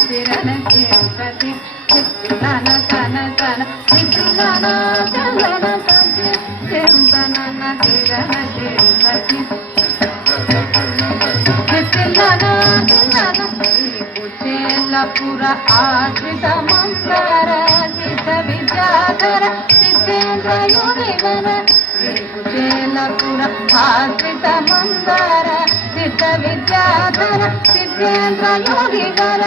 తిరణ చేసతి చిత్తన తన తన చిత్తన చలన తంతి చింతన తిరణ చేసతి చిత్తన తిరణ కుచేలపుర ఆశ్రిత మందర చిత విద్యాధర సిద్ధేంద్ర యోగిగణ కుచేలపుర ఆశ్రిత మందర చిత విద్యాధర సిద్ధేంద్ర యోగిగణ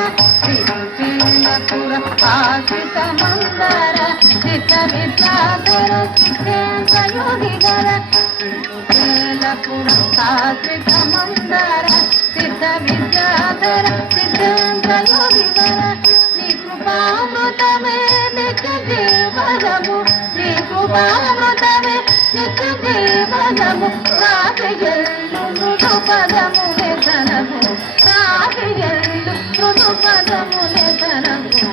కుచేలపుర ఆశ్రిత మందర చిత విద్యాధర సిద్ధేంద్ర యోగిగణ కుచేలపుర ఆశ్రిత మందర చిత విద్యాధర సిద్ధేంద్ర యోగిగణ నీ కృపామృతమే నిత్య జీవనము నీ కృపామృతమే నిత్య జీవనము కాకెళ్ళు మృదు పదము నిధనము కాకెళ్ళు మృదు పదము నిధనము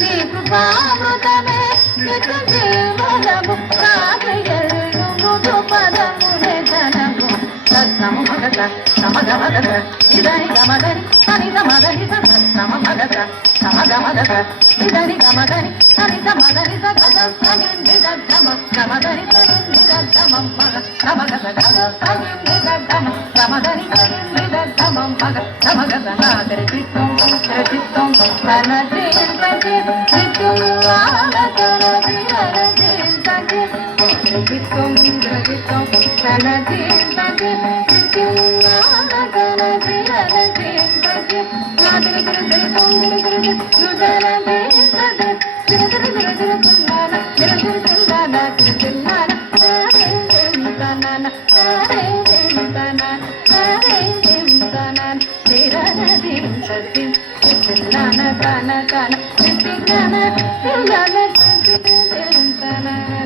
నీ కృపామృతమే నిత్య జీవనము కాకెళ్ళు మృదు పదము నిధనము సమ మగత సమగ మగత ఇదని గమదని అని గమదని సమ మగత సమగ మగత ఇదని గమదని అని గమదని సగ సగిని గమ గమదని సగిని గమ మగ సమగత గమ సగిని గమ గమదని సగిని గమ మగ సమగత నాదరి చిత్తం చిత్తం తన జీవితకి చిత్తువాల తన జీవితకి చిత్తం చిత్తం తన జీవితకి Tana